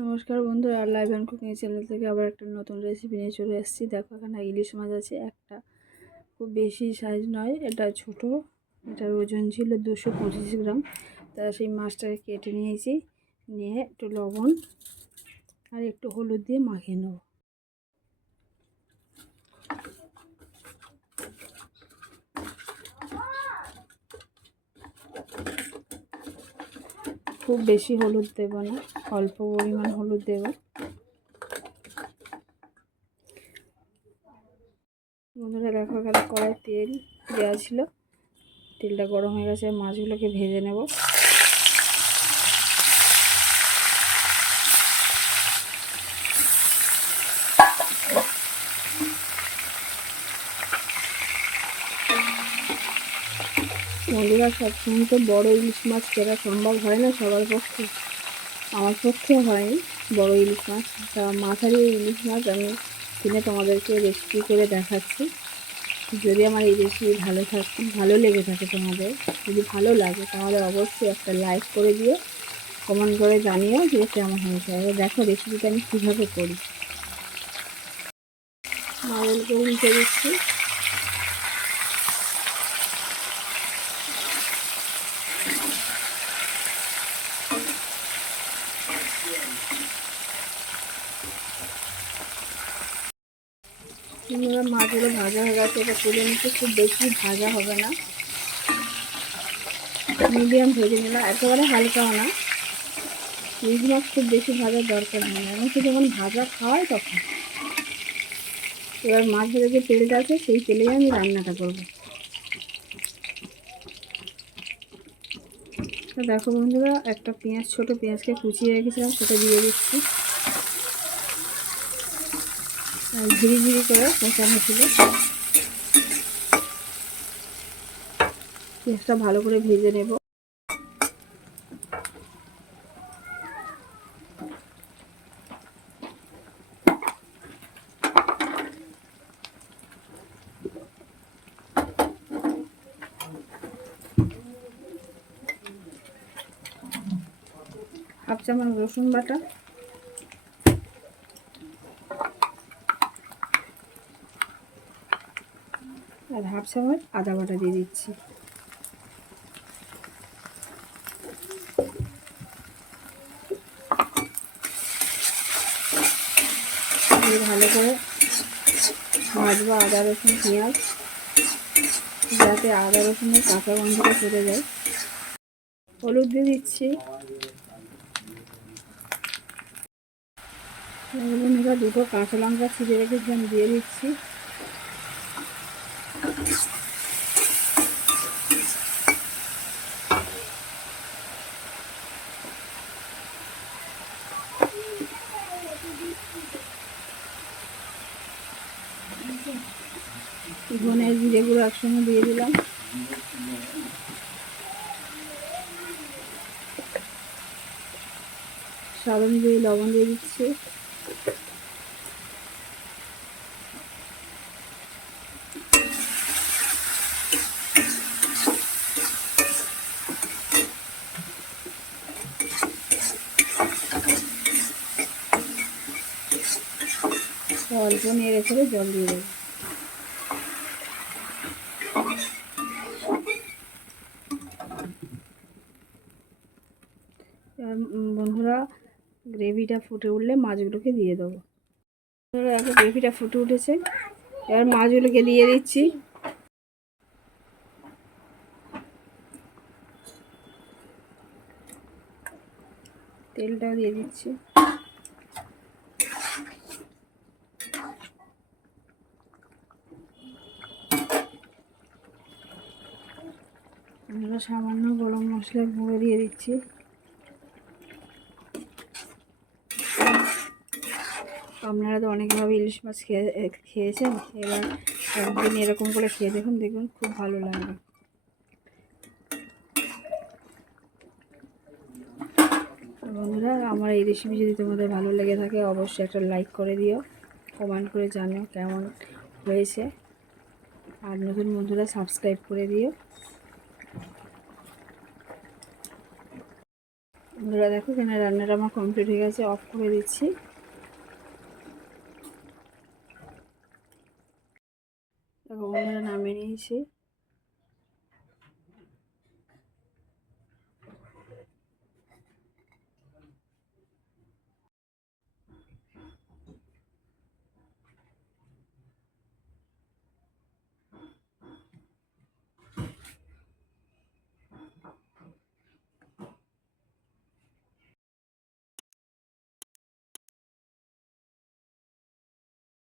নমস্কার বন্ধুরা আর লাইভ অ্যান্ড কুকিং চ্যানেল থেকে আবার একটা নতুন রেসিপি নিয়ে চলে এসেছি দেখো, এখানে ইলিশ মাছ আছে, একটা। খুব বেশি সাইজ নয়, এটা ছোট। এটার ওজন ছিল দুশো পঁচিশ গ্রাম। তা সেই মাছটাকে কেটে নিয়েছি, নিয়ে একটু লবণ আর একটু হলুদ দিয়ে মাখিয়ে নেব। খুব বেশি হলুদ দেব না, অল্প পরিমাণ হলুদ দেব। বন্ধুরা, দেখো এখানে কড়াই তেল দেওয়া ছিল। তেলটা গরম হয়ে গেছে, মাছগুলোকে ভেজে নেব। বন্ধুরা সবসময় তো বড়ো ইলিশ মাছ কেনা সম্ভব হয় না সবার পক্ষে। আমার পক্ষে হয়নি বড় ইলিশ মাছ। তা মাথারি ইলিশ মাছ আমি কিনে তোমাদেরকে রেসিপি করে দেখাচ্ছি। যদি আমার এই রেসিপি ভালো থাকে, ভালো লেগে থাকে তোমাদের, যদি ভালো লাগে তাহলে অবশ্যই একটা লাইক করে দিও কমেন্ট করে জানিও যে কেমন হয়েছে। এবার দেখো রেসিপিটা আমি কীভাবে করি। নারকেল করে নিতে দিচ্ছি মাছগুলো ভাজা হয়ে গেছে এটা তুলে নিতে খুব বেশি ভাজা হবে না। মিডিয়াম ভেজে নিলাম, একেবারে হালকাও না। ইলিশ মাছ খুব বেশি ভাজার দরকার নেই। এমনকি যখন ভাজা খাওয়ায় তখন। এবার মাছ ভেজে যে তেলটা আছে, সেই তেলেই আমি রান্নাটা করব। দেখো বন্ধুরা, একটা পেঁয়াজ, ছোট পেঁয়াজকে কুচিয়ে রেখেছিলাম, সেটা দিয়ে দিচ্ছি। ঝিরি ঝিরি করে কষানো ছিল পেঁয়াজটা ভালো করে ভেজে নেব। হাফ চামচ রসুন বাটা। আর হাফ চামচ আদা বাটা দিয়ে দিচ্ছি। ভালো করে ভাজবো আদা, রসুন, পেঁয়াজ, যাতে আদা, রসুনের কাঁচা গন্ধটা চলে যায়। হলুদ দিয়ে দিচ্ছি। দুটো কাঁচা লঙ্কা ছিঁড়ে রেখেছিলাম দিয়ে দিচ্ছি। ধনে জিরে গুঁড়ো একসঙ্গে দিয়ে দিলাম। স্বাদ অনুযায়ী লবণ দিয়ে দিচ্ছি। অল্প নেড়ে করে জল দিয়ে দেবো। বন্ধুরা, গ্রেভিটা ফুটে উঠলে মাছগুলোকে দিয়ে দেবো। বন্ধুরা এখন গ্রেভিটা ফুটে উঠেছে। এবার মাছগুলোকে দিয়ে দিচ্ছি। তেলটাও দিয়ে দিচ্ছি। আমরা সামান্য গরম মশলা গুঁড়ো দিয়ে দিচ্ছি। আপনারা তো অনেকভাবে ইলিশ মাছ খেয়ে, খেয়েছেন? এবার একদিন এরকম করে খেয়ে দেখুন দেখুন খুব ভালো লাগবে। বন্ধুরা, আমার এই রেসিপি যদি তোমাদের ভালো লেগে থাকে, অবশ্যই একটা লাইক করে দিও কমেন্ট করে জানিও কেমন হয়েছে। আর নতুন বন্ধুরা সাবস্ক্রাইব করে দিও। বন্ধুরা দেখো, এখানে রান্নাটা আমার কমপ্লিট হয়ে গেছে অফ করে দিচ্ছি। দেখো, বন্ধুরা নামিয়ে নিয়েছি।